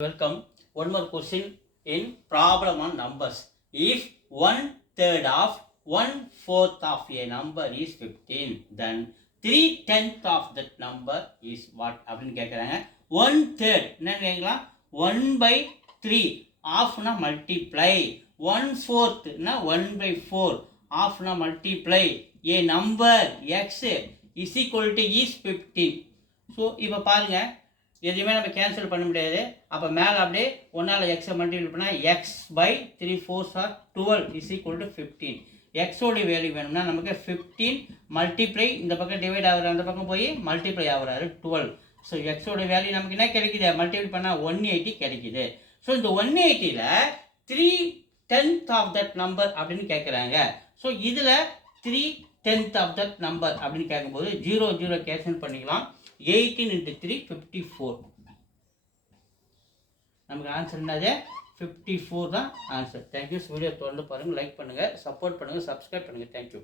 Welcome. One more question in problem on numbers. If 1/3 of 1/4 of a number is 15, then 3/10 of that number is what? அப்படின்னு கேட்குறாங்க. 1/3 என்ன கேட்கலாம்? 1/3 ஆஃப்னா multiply, 1/4னா 1/4 ஆஃப்னா multiply a number x is equal to is 15. So இப்போ பாருங்க, எதுவுமே நம்ம கேன்சல் பண்ண முடியாது. அப்போ மேலே அப்படியே ஒன்றால் எக்ஸை மல்டிபிள் பண்ணால் x by 3/4 or 12 is equal to 15. எக்ஸோடைய வேல்யூ வேணும்னா நமக்கு 15 மல்டிப்ளை, இந்த பக்கம் டிவைட் ஆகுற அந்த பக்கம் போய் மல்டிப்ளை ஆகுறாரு 12. ஸோ எக்ஸோட வேல்யூ நமக்கு என்ன கிடைக்குது? மல்டிப்ளை பண்ணால் 180 கிடைக்குது. ஸோ இந்த 180ல் 3/10 ஆஃப் தட் நம்பர் அப்படின்னு கேட்குறாங்க. ஸோ இதில் 3/10 ஆஃப் தட் நம்பர் அப்படின்னு கேட்கும்போது 0 கேன்சல் பண்ணிக்கலாம். 18 × 3 54. நமக்கு ஆன்சர் என்னது? 54 தான் ஆன்சர். தேங்க்யூ. வீடியோ தொடர்ந்து பாருங்கள், லைக் பண்ணுங்கள், சப்போர்ட் பண்ணுங்கள், சப்ஸ்கிரைப் பண்ணுங்கள். தேங்க்யூ.